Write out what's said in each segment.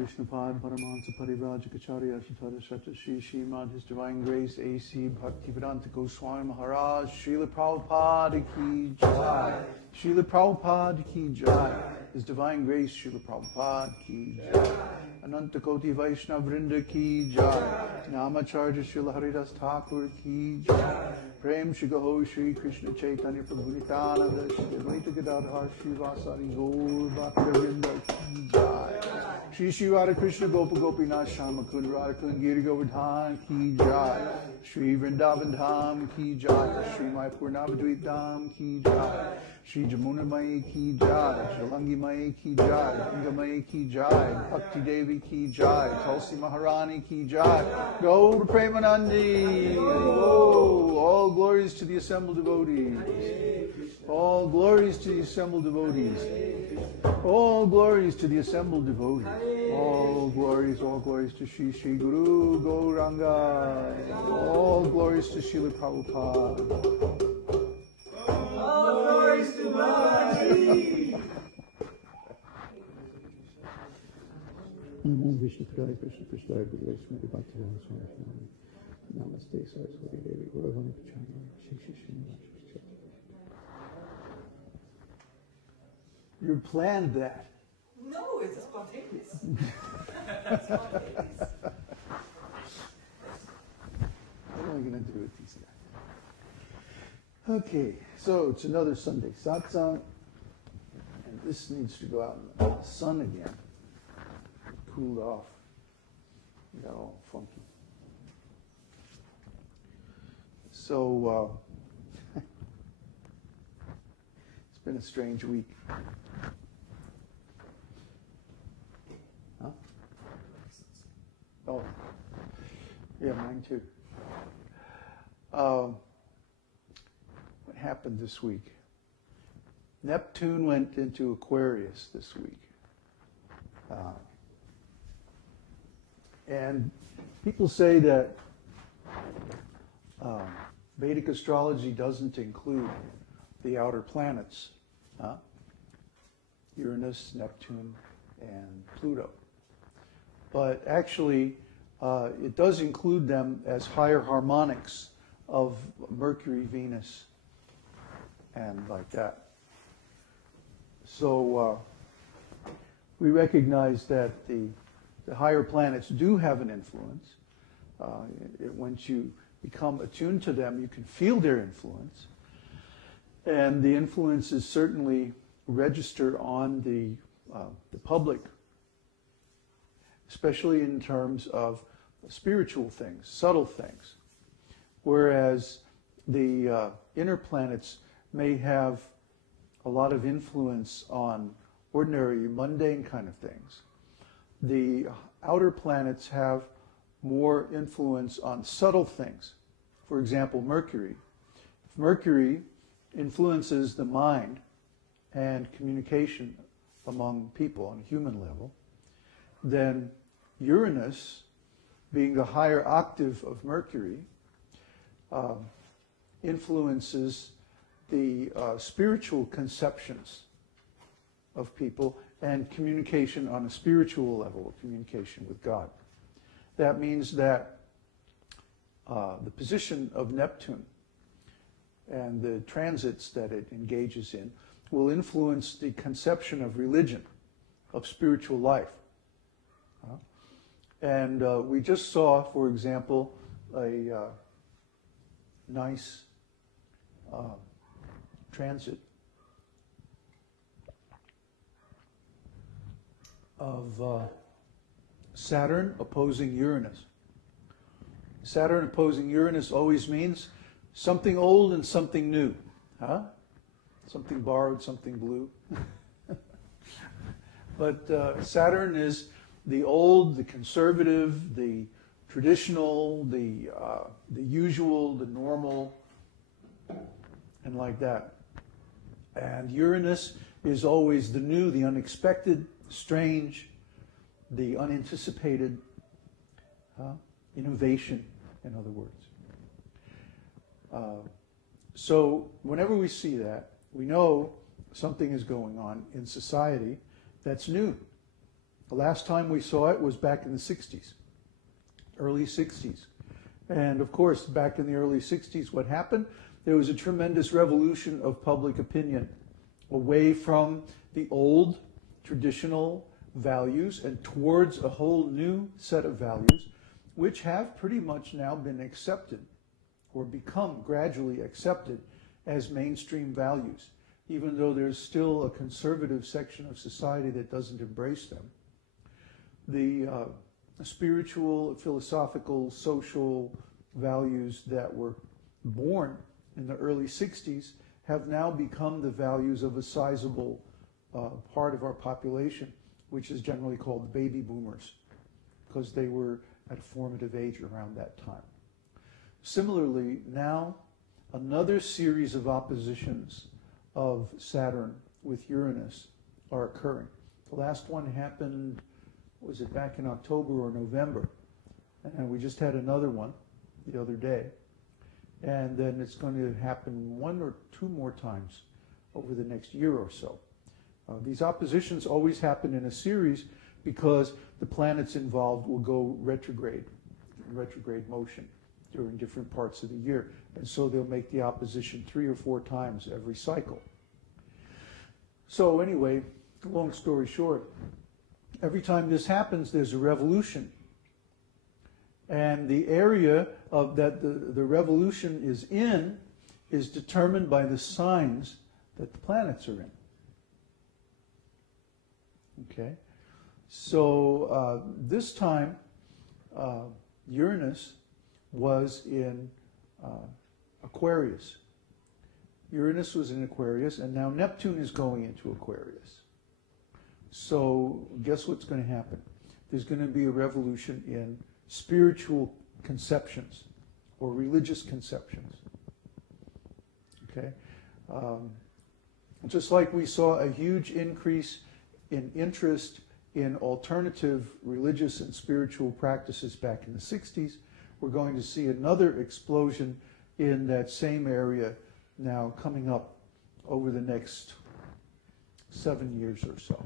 Vishnupad Paramahansa Parivrajacharya Ashatara Shata Shri Srimad His Divine Grace A.C. Bhaktivedanta Goswami Maharaj Srila Prabhupada Ki Jai. Srila Prabhupada Ki Jai. His Divine Grace Srila Prabhupada Ki Jai. Ananta Koti Vaishnava Vrinda Ki Jai. Namacharya Srila Haridas Thakur Ki Jai. Prem Shri Gaho Shri Krishna Chaitanya Prabhu Nityananda Shri Advaita Gadadhar Shri Vasari Gaur Bhaktivinoda Ki Jai. Shri Shri Radha Krishna Gopa Gopinath Shama Kund Radha Kund Giri Govardhan Ki Jai. Shri Vrindavan Dham Ki Jai. Shri Mayapur Navadvip Dham Ki Jai. Shri Jamuna Mai Ki Jai. Jalangi Mai Ki Jai. Ganga Mai Ki Jai. Bhakti Devi Ki Jai. Tulsi Maharani Ki Jai. Gaur Premanandi. All glories to the assembled devotees. All glories to the assembled devotees. All glories to the assembled devotees. All glories to Shri Shri Guru Gauranga. All glories to Srila Prabhupada. All glories to Balaji. Vishnu Padaya Krishna Prasthaya Guru Smriti Bhaktivedanta Swami Namaste Saraswati Devi Gauravani Pachana Shri Shri Srinivasa. You planned that. No, it's spontaneous. What am I going to do with these guys? Okay, so it's another Sunday satsang, and this needs to go out in the sun again. Cooled off. It got all funky. So, it's been a strange week. Huh? Oh, yeah, mine too. What happened this week? Neptune went into Aquarius this week. And people say that Vedic astrology doesn't include the outer planets, Uranus, Neptune, and Pluto. But actually, it does include them as higher harmonics of Mercury, Venus, and like that. So we recognize that the higher planets do have an influence. Once you become attuned to them, you can feel their influence. And the influences certainly register on the public, especially in terms of spiritual things, subtle things. Whereas the inner planets may have a lot of influence on ordinary, mundane kind of things. The outer planets have more influence on subtle things. For example, Mercury. If Mercury influences the mind and communication among people on a human level, then Uranus, being the higher octave of Mercury, influences the spiritual conceptions of people and communication on a spiritual level, communication with God. That means that the position of Neptune and the transits that it engages in will influence the conception of religion, of spiritual life. And we just saw, for example, a nice transit of Saturn opposing Uranus. Saturn opposing Uranus always means something old and something new. Something borrowed, something blue. But Saturn is the old, the conservative, the traditional, the usual, the normal, and like that. And Uranus is always the new, the unexpected, strange, the unanticipated, innovation, in other words. So whenever we see that, we know something is going on in society that's new. The last time we saw it was back in the 60s, early 60s. And of course, back in the early 60s, what happened? There was a tremendous revolution of public opinion away from the old traditional values and towards a whole new set of values, which have pretty much now been accepted or become gradually accepted as mainstream values, even though there's still a conservative section of society that doesn't embrace them. The spiritual, philosophical, social values that were born in the early 60s have now become the values of a sizable part of our population, which is generally called the baby boomers, because they were at a formative age around that time. Similarly, now another series of oppositions of Saturn with Uranus are occurring. The last one happened, was it back in October or November? And we just had another one the other day. And then it's going to happen one or two more times over the next year or so. These oppositions always happen in a series because the planets involved will go retrograde, in retrograde motion during different parts of the year. And so they'll make the opposition 3 or 4 times every cycle. So anyway, long story short, every time this happens, there's a revolution. And the area of that the revolution is in is determined by the signs that the planets are in. Okay? So this time, Uranus was in Aquarius. Uranus was in Aquarius, and now Neptune is going into Aquarius. So guess what's going to happen? There's going to be a revolution in spiritual conceptions or religious conceptions. Okay? Just like we saw a huge increase in interest in alternative religious and spiritual practices back in the 60s, we're going to see another explosion in that same area now coming up over the next 7 years or so.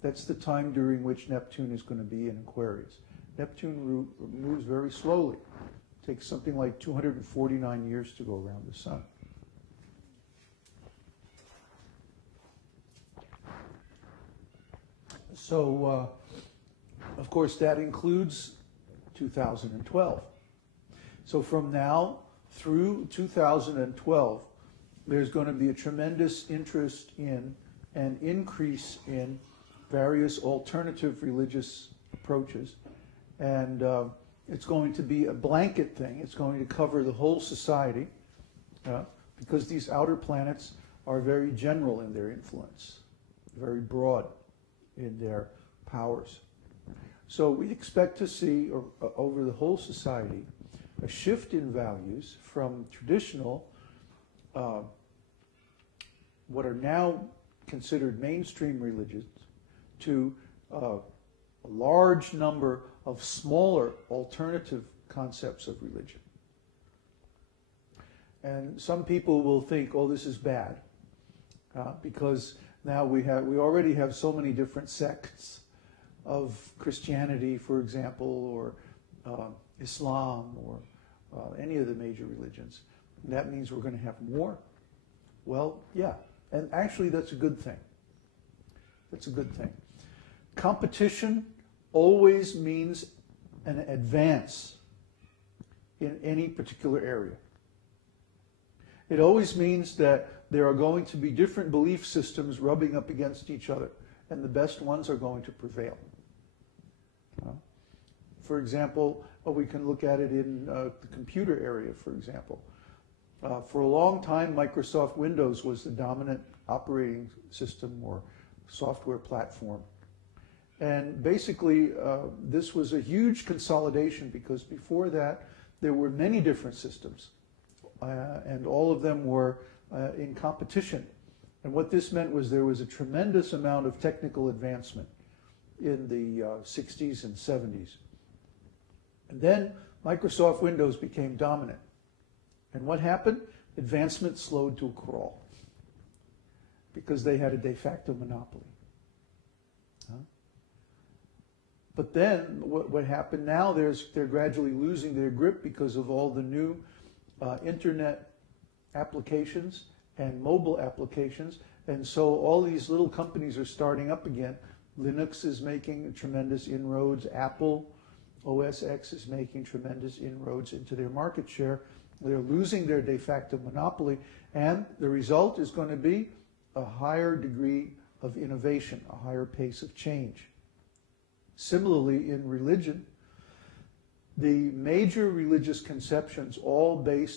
That's the time during which Neptune is going to be in Aquarius. Neptune moves very slowly. It takes something like 249 years to go around the sun. So, of course, that includes 2012. So from now through 2012, there's going to be a tremendous interest in and increase in various alternative religious approaches. And it's going to be a blanket thing. It's going to cover the whole society because these outer planets are very general in their influence, very broad in their powers. So we expect to see over the whole society a shift in values from traditional, what are now considered mainstream religions, to a large number of smaller alternative concepts of religion. And some people will think, oh, this is bad, because now we already have so many different sects of Christianity, for example, or Islam, or any of the major religions. And that means we're going to have more? Well, yeah. And actually, that's a good thing. That's a good thing. Competition always means an advance in any particular area. It always means that there are going to be different belief systems rubbing up against each other, and the best ones are going to prevail. For example, we can look at it in the computer area, for example. For a long time, Microsoft Windows was the dominant operating system or software platform. And basically, this was a huge consolidation because before that, there were many different systems. And all of them were in competition. And what this meant was there was a tremendous amount of technical advancement in the 60s and 70s. And then Microsoft Windows became dominant. And what happened? Advancement slowed to a crawl because they had a de facto monopoly. But then what happened now, they're gradually losing their grip because of all the new internet applications and mobile applications. And so all these little companies are starting up again. Linux is making tremendous inroads. Apple OS X is making tremendous inroads into their market share. They're losing their de facto monopoly, and the result is going to be a higher degree of innovation, a higher pace of change. Similarly, in religion, the major religious conceptions, all based